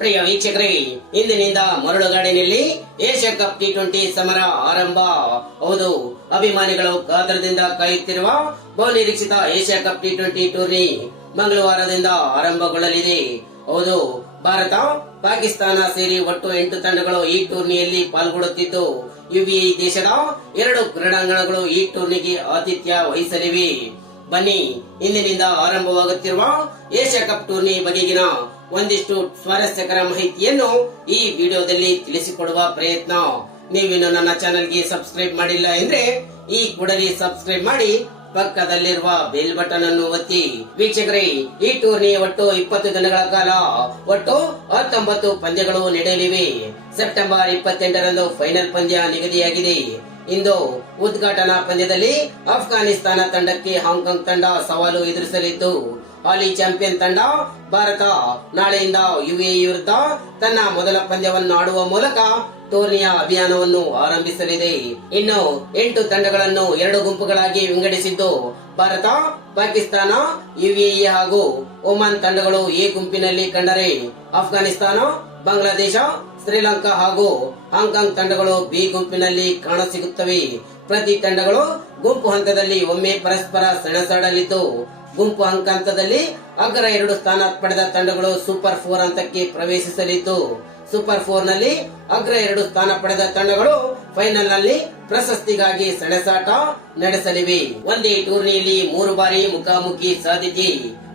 ಪ್ರಿಯ ವೀಕ್ಷಕರೇ, ಇಂದಿನಿಂದ ಮರಳುಗಾಡಿನಲ್ಲಿ ಏಷ್ಯಾ ಕಪ್ ಟಿ ಟ್ವೆಂಟಿ ಸಮರ ಆರಂಭ. ಹೌದು, ಅಭಿಮಾನಿಗಳು ಕಾತರದಿಂದ ಕಾಯುತ್ತಿರುವ ಬಹುನಿರೀಕ್ಷಿತ Asia cup T twenty tourney ಮಂಗಳವಾರದಿಂದ ಆರಂಭಗೊಳ್ಳಲಿದೆ. ಹೌದು, ಭಾರತ, ಪಾಕಿಸ್ತಾನ ಸೇರಿ ಒಟ್ಟು ಎಂಟು ತಂಡಗಳು ಈ ಟೂರ್ನಿಯಲ್ಲಿ ಪಾಲ್ಗೊಳ್ಳುತ್ತಿದ್ದು ಯುವಿ ದೇಶದ ಎರಡು ಕ್ರೀಡಾಂಗಣಗಳು ಈ ಟೂರ್ನಿಗೆ ಆತಿಥ್ಯ ವಹಿಸಲಿವೆ. ಬನ್ನಿ, ಇಂದಿನಿಂದ ಆರಂಭವಾಗುತ್ತಿರುವ ಏಷ್ಯಾ ಕಪ್ ಟೂರ್ನಿ ಬಗೆಗಿನ ಒಂದಿಷ್ಟು ಸ್ವಾರಸ್ಯಕರ ಮಾಹಿತಿಯನ್ನು ಈ ವಿಡಿಯೋದಲ್ಲಿ ತಿಳಿಸಿಕೊಡುವ ಪ್ರಯತ್ನ. ನೀವಿನ್ನು ನನ್ನ ಚಾನೆಲ್ಗೆ ಸಬ್ಸ್ಕ್ರೈಬ್ ಮಾಡಿಲ್ಲ ಎಂದ್ರೆ ಈ ಕೂಡಲೇ ಸಬ್ಸ್ಕ್ರೈಬ್ ಮಾಡಿ ಪಕ್ಕದಲ್ಲಿರುವ ಬೆಲ್ ಬಟನ್ ಅನ್ನು ಒತ್ತಿ. ವೀಕ್ಷಕರೇ, ಈ ಟೂರ್ನಿ ಒಟ್ಟು ಇಪ್ಪತ್ತು ದಿನಗಳ ಕಾಲ ಒಟ್ಟು ಹತ್ತೊಂಬತ್ತು ಪಂದ್ಯಗಳು ನಡೆಯಲಿವೆ. ಸೆಪ್ಟೆಂಬರ್ ಇಪ್ಪತ್ತೆಂಟರಂದು ಫೈನಲ್ ಪಂದ್ಯ ನಿಗದಿಯಾಗಿದೆ. ಇಂದು ಉದ್ಘಾಟನಾ ಪಂದ್ಯದಲ್ಲಿ ಅಫ್ಘಾನಿಸ್ತಾನ ತಂಡಕ್ಕೆ ಹಾಂಗ್ಕಾಂಗ್ ತಂಡ ಸವಾಲು ಎದುರಿಸಲಿದ್ದು ಹಾಲಿ ಚಾಂಪಿಯನ್ ತಂಡ ಭಾರತ ನಾಳೆಯಿಂದ ಯುಎಇ ವಿರುದ್ಧ ತನ್ನ ಮೊದಲ ಪಂದ್ಯವನ್ನು ಆಡುವ ಮೂಲಕ ಟೂರ್ನಿಯ ಅಭಿಯಾನವನ್ನು ಆರಂಭಿಸಲಿದೆ. ಇನ್ನು ಎಂಟು ತಂಡಗಳನ್ನು ಎರಡು ಗುಂಪುಗಳಾಗಿ ವಿಂಗಡಿಸಿದ್ದು ಭಾರತ, ಪಾಕಿಸ್ತಾನ, ಯುಎಇ ಹಾಗೂ ಒಮಾನ್ ತಂಡಗಳು ಎ ಗುಂಪಿನಲ್ಲಿ ಕಂಡರೆ ಅಫ್ಘಾನಿಸ್ತಾನ ಬಾಂಗ್ಲಾದೇಶ, ಶ್ರೀಲಂಕಾ ಹಾಗೂ ಹಾಂಗ್ಕಾಂಗ್ ತಂಡಗಳು ಬಿ ಗುಂಪಿನಲ್ಲಿ ಕಾಣಸಿಗುತ್ತವೆ. ಪ್ರತಿ ತಂಡಗಳು ಗುಂಪು ಹಂತದಲ್ಲಿ ಒಮ್ಮೆ ಪರಸ್ಪರ ಸೆಣಸಾಡಲಿದ್ದು, ಗುಂಪು ಅಂಕ ಹಂತದಲ್ಲಿ ಅಗ್ರ ಎರಡು ಸ್ಥಾನ ಪಡೆದ ತಂಡಗಳು ಸೂಪರ್ ಫೋರ್ ಹಂತಕ್ಕೆ ಪ್ರವೇಶಿಸಲಿದ್ದು ಸೂಪರ್ ಫೋರ್ನಲ್ಲಿ ಅಗ್ರ ಎರಡು ಸ್ಥಾನ ಪಡೆದ ತಂಡಗಳು ಫೈನಲ್ನಲ್ಲಿ ಪ್ರಶಸ್ತಿಗಾಗಿ ಸೆಣಸಾಟ ನಡೆಸಲಿವೆ. ಒಂದೇ ಟೂರ್ನಿಯಲ್ಲಿ ಮೂರು ಬಾರಿ ಮುಖಾಮುಖಿ ಸಾಧಿಸಿ.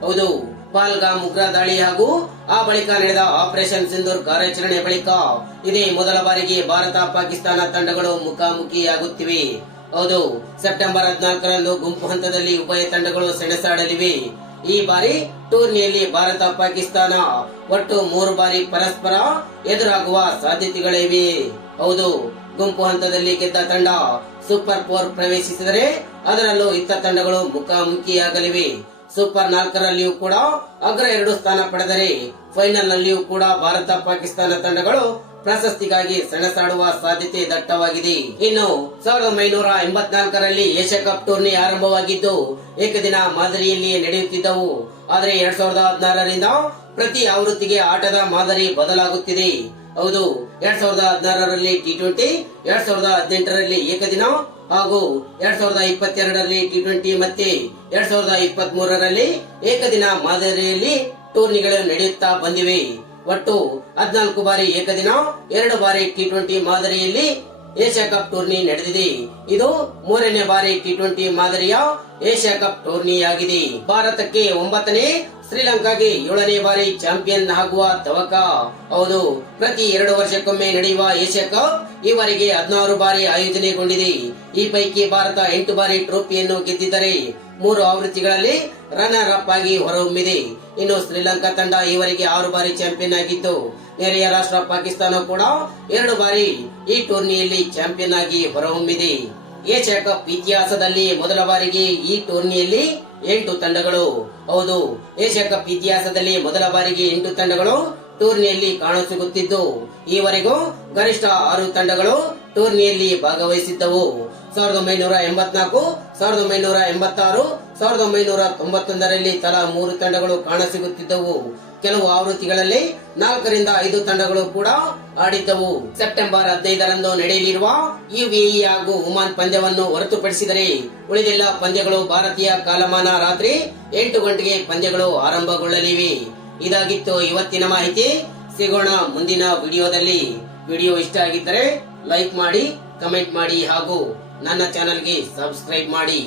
ಹೌದು. ಪಾಲ್ಗಾಮ್ ಉಗ್ರ ದಾಳಿ ಹಾಗೂ ಆ ಬಳಿಕ ನಡೆದ ಆಪರೇಷನ್ ಸಿಂಧೂರ್ ಕಾರ್ಯಾಚರಣೆ ಬಳಿಕ ಇದೇ ಮೊದಲ ಬಾರಿಗೆ ಭಾರತ ಪಾಕಿಸ್ತಾನ ತಂಡಗಳು ಮುಖಾಮುಖಿಯಾಗುತ್ತಿವೆ. ಹೌದು, ಸೆಪ್ಟೆಂಬರ್ ಹದಿನಾಲ್ಕರಂದು ಗುಂಪು ಹಂತದಲ್ಲಿ ಉಭಯ ತಂಡಗಳು ಸೆಣಸಾಡಲಿವೆ. ಈ ಬಾರಿ ಟೂರ್ನಿಯಲ್ಲಿ ಭಾರತ ಪಾಕಿಸ್ತಾನ ಒಟ್ಟು ಮೂರು ಬಾರಿ ಪರಸ್ಪರ ಎದುರಾಗುವ ಸಾಧ್ಯತೆಗಳಿವೆ. ಹೌದು, ಗುಂಪು ಹಂತದಲ್ಲಿ ಗೆದ್ದ ತಂಡ ಸೂಪರ್ ಫೋರ್ ಪ್ರವೇಶಿಸಿದರೆ ಅದರಲ್ಲೂ ಇತ್ತ ತಂಡಗಳು ಮುಖಾಮುಖಿಯಾಗಲಿವೆ. ಸೂಪರ್ ನಾಲ್ಕರಲ್ಲಿಯೂ ಕೂಡ ಅಗ್ರ ಎರಡು ಸ್ಥಾನ ಪಡೆದರೆ ಫೈನಲ್ ನಲ್ಲಿಯೂ ಕೂಡ ಭಾರತ ಪಾಕಿಸ್ತಾನ ತಂಡಗಳು ಪ್ರಶಸ್ತಿಗಾಗಿ ಸೆಣಸಾಡುವ ಸಾಧ್ಯತೆ ದಟ್ಟವಾಗಿದೆ. ಇನ್ನು ಸಾವಿರದ ಒಂಬೈನೂರ ಎಂಬತ್ನಾಲ್ಕರಲ್ಲಿ ಏಷ್ಯಾ ಕಪ್ ಟೂರ್ನಿ ಆರಂಭವಾಗಿದ್ದು, ಏಕದಿನ ಮಾದರಿಯಲ್ಲಿಯೇ ನಡೆಯುತ್ತಿದ್ದವು. ಆದರೆ ಎರಡ್ ಸಾವಿರದ ಹದಿನಾರರಿಂದ ಪ್ರತಿ ಆವೃತ್ತಿಗೆ ಆಟದ ಮಾದರಿ ಬದಲಾಗುತ್ತಿದೆ. ಹೌದು, ಎರಡ್ ಸಾವಿರದ ಹದಿನಾರರಲ್ಲಿ ಟಿ ಟ್ವೆಂಟಿ ಎರಡ್ ಸಾವಿರದ ಹದಿನೆಂಟರಲ್ಲಿ ಏಕದಿನ ಹಾಗೂ ಎರಡ್ ಸಾವಿರದ ಇಪ್ಪತ್ತೆರಡರಲ್ಲಿ ಟಿ ಟ್ವೆಂಟಿ ಮತ್ತೆ ಎರಡ್ ಸಾವಿರದ ಇಪ್ಪತ್ತ್ ಮೂರರಲ್ಲಿ ಏಕದಿನ ಮಾದರಿಯಲ್ಲಿ ಟೂರ್ನಿಗಳು ನಡೆಯುತ್ತಾ ಬಂದಿವೆ. ಒಟ್ಟು ಹದಿನಾಲ್ಕು ಬಾರಿ ಏಕದಿನ, ಎರಡು ಬಾರಿ ಟಿ ಟ್ವೆಂಟಿ ಮಾದರಿಯಲ್ಲಿ ಏಷ್ಯಾ ಕಪ್ ಟೂರ್ನಿ ನಡೆದಿದೆ. ಇದು ಮೂರನೇ ಬಾರಿ ಟಿ ಟ್ವೆಂಟಿ ಮಾದರಿಯ ಏಷ್ಯಾ ಕಪ್ ಟೂರ್ನಿಯಾಗಿದೆ. ಭಾರತಕ್ಕೆ ಒಂಬತ್ತನೇ ಶ್ರೀಲಂಕಾಗೆ ಏಳನೇ ಬಾರಿ ಚಾಂಪಿಯನ್ ಆಗುವ ತವಕ. ಹೌದು, ಪ್ರತಿ ಎರಡು ವರ್ಷಕ್ಕೊಮ್ಮೆ ನಡೆಯುವ ಏಷ್ಯಾ ಕಪ್ ಈವರೆಗೆ ಹದಿನಾರು ಬಾರಿ ಆಯೋಜನೆಗೊಂಡಿದೆ. ಈ ಪೈಕಿ ಭಾರತ ಎಂಟು ಬಾರಿ ಟ್ರೋಫಿಯನ್ನು ಗೆದ್ದಿದ್ದರೆ ಮೂರು ಆವೃತ್ತಿಗಳಲ್ಲಿ ರನ್ನರ್ ಅಪ್ ಆಗಿ ಹೊರಹೊಮ್ಮಿದೆ. ಇನ್ನು ಶ್ರೀಲಂಕಾ ತಂಡ ಈವರೆಗೆ ಆರು ಬಾರಿ ಚಾಂಪಿಯನ್ ಆಗಿತ್ತು. ನೆರೆಯ ರಾಷ್ಟ್ರ ಪಾಕಿಸ್ತಾನ ಕೂಡ ಎರಡು ಬಾರಿ ಈ ಟೂರ್ನಿಯಲ್ಲಿ ಚಾಂಪಿಯನ್ ಆಗಿ ಹೊರಹೊಮ್ಮಿದೆ. ಏಷ್ಯಾ ಕಪ್ ಇತಿಹಾಸದಲ್ಲಿ ಮೊದಲ ಬಾರಿಗೆ ಈ ಟೂರ್ನಿಯಲ್ಲಿ ಎಂಟು ತಂಡಗಳು. ಹೌದು, ಏಷ್ಯಾ ಕಪ್ ಇತಿಹಾಸದಲ್ಲಿ ಮೊದಲ ಬಾರಿಗೆ ಎಂಟು ತಂಡಗಳು ಟೂರ್ನಿಯಲ್ಲಿ ಕಾಣಸಿಗುತ್ತಿದ್ದು, ಈವರೆಗೂ ಗರಿಷ್ಠ ಆರು ತಂಡಗಳು ಟೂರ್ನಿಯಲ್ಲಿ ಭಾಗವಹಿಸಿದ್ದವು. ಸಾವಿರದ ಒಂಬೈನೂರ ಎಂಬತ್ನಾಲ್ಕು, ಸಾವಿರದ ಒಂಬೈನೂರ ಎಂಬತ್ತಾರು, ಸಾವಿರದ ಒಂಬೈನೂರ ತೊಂಬತ್ತೊಂದರಲ್ಲಿ ತಲಾ ಮೂರು ತಂಡಗಳು ಕಾಣಸಿಗುತ್ತಿದ್ದವು. ಕೆಲವು ಆವೃತ್ತಿಗಳಲ್ಲಿ ನಾಲ್ಕರಿಂದ ಐದು ತಂಡಗಳು ಕೂಡ ಆಡಿದ್ದವು. ಸೆಪ್ಟೆಂಬರ್ ಹದಿನೈದರಂದು ನಡೆಯಲಿರುವ ಯುಎಇ ಹಾಗೂ ಉಮಾನ್ ಪಂದ್ಯವನ್ನು ಹೊರತುಪಡಿಸಿದರೆ ಉಳಿದೆಲ್ಲ ಪಂದ್ಯಗಳು ಭಾರತೀಯ ಕಾಲಮಾನ ರಾತ್ರಿ ಎಂಟು ಗಂಟೆಗೆ ಪಂದ್ಯಗಳು ಆರಂಭಗೊಳ್ಳಲಿವೆ. ಇದಾಗಿತ್ತು ಇವತ್ತಿನ ಮಾಹಿತಿ. ಸಿಗೋಣ ಮುಂದಿನ ವಿಡಿಯೋದಲ್ಲಿ. ವಿಡಿಯೋ ಇಷ್ಟ ಆಗಿದ್ದರೆ ಲೈಕ್ ಮಾಡಿ, ಕಮೆಂಟ್ ಮಾಡಿ ಹಾಗೂ ನನ್ನ ಚಾನೆಲ್ಗೆ ಸಬ್ಸ್ಕ್ರೈಬ್ ಮಾಡಿ.